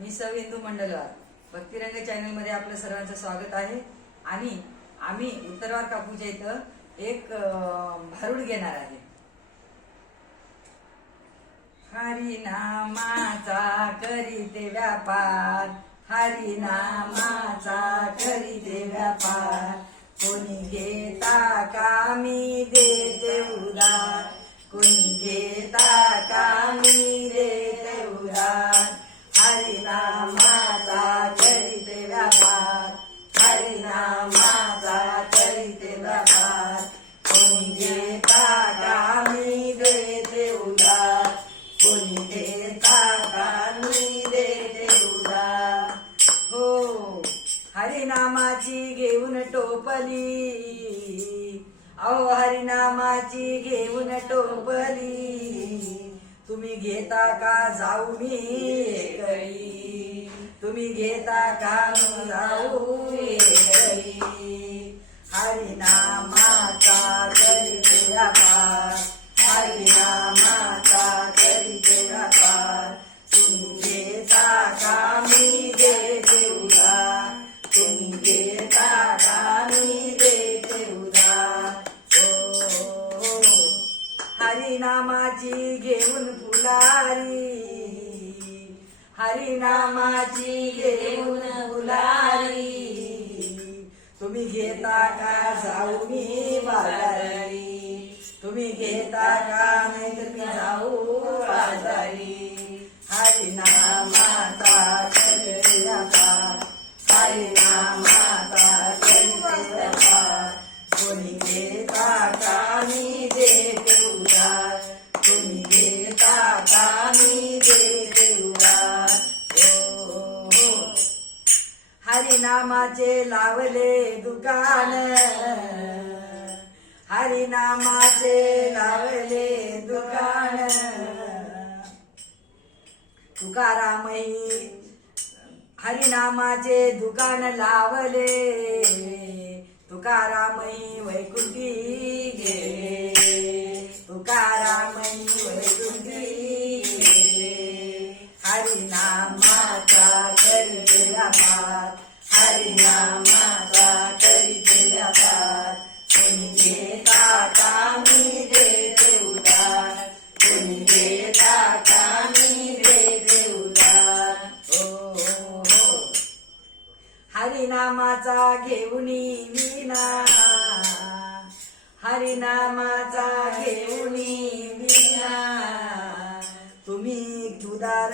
मी सौ इंदू मंडलवार भक्तिरंग चॅनल मध्ये आपलं सर्वांचं स्वागत आहे। आणि आम्ही उत्तरवार काकूच्या इथं एक भारुड घेणार आहे। हरिनामाचा करीते व्यापार, हरिनामाचा करीते व्यापार, कोणी घेता कामी देते उदार, कोणी घेता कामी देते उदार। हरिनामाचा करीते व्यापार, हरिनामाचा करीते व्यापार, कोणी घेता कामी देते उदार, कोणी घेता कामी देते उदार। हो हरिनामाची घेऊन टोपली, अहो हरिनामाची घेऊन टोपली, तुम्ही घेता का जाऊ मी एकळी, तुम्ही घेता का जाऊ एकळी। हरिनामाचा करीते व्यापार, हरिनामाचा करीते व्यापार, तुम्ही घेता का मी देते उदार, तुम्ही घेता का मी देते उदार। हरिनामाची घेऊन फुलारी, हरिनामाची घेऊन फुलारी, तुम्ही घेता का जाऊ मी बाजारी, तुम्ही घेता का नाही तर मी जाऊ बाजारी। हरिनामाचा करीते व्यापार, हरिनामाचा करीते व्यापार, कोणी घेता का मी देते उदार, कोणी घेता का मी देते उदार। हरिनामाचे लावले दुकान, हरिनामाचे लावले दुकान, तुकारामही हरिनामाचे दुकान लावले, तुकारामही वैकुंठी गेले, तुकारामही वैकुंठी गेले। हरिनामाचा करीते व्यापार, हरिनामाचा करीते व्यापार, कोणी घेता का मी देते उदार, कोणी घेता का मी देते उदार। हरिनामाचा घेऊनी विना, हरिनामाचा घेऊनी विना, तुम्ही उदार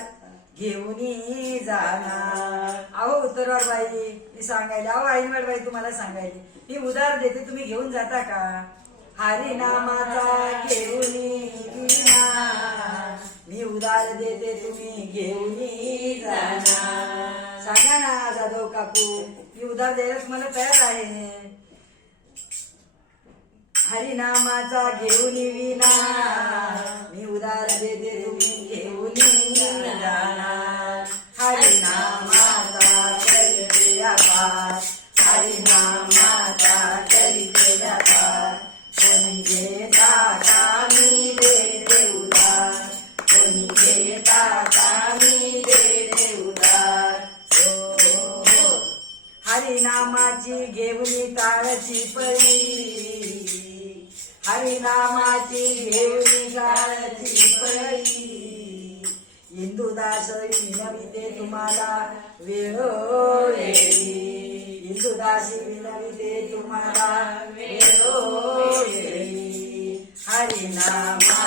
घेऊनी जाणार। अहो उत्तरवार बाई मी सांगायला, अहो आईनवाड बाई तुम्हाला सांगायले, मी उदार देते तुम्ही घेऊन जाता का? हरिनामाचा घेऊनी विना, मी उदार देते तुम्ही घेऊनी जाणार। सांगा ना जाधव काकू, मी उधार द्यायला तुम्हाला तयार आहे। हरिनामाचा घेऊन विना, मी उधार देते तुम्ही घेऊन जाणार। हरिनामाचा करीते व्यापार, हरिनामाचा करीते व्यापार, कोणी घेता का मी देते उधार, कोणी घेता का मी देते उधार। हरिनामाची घेऊन टाळची पळी, हरिनामाची घेऊन टाळची पळी, इंदुदास विनविते तुम्हाला वेळोवेळी, इंदुदासी विनविते तुम्हाला वेळोवेळी। हरिनामा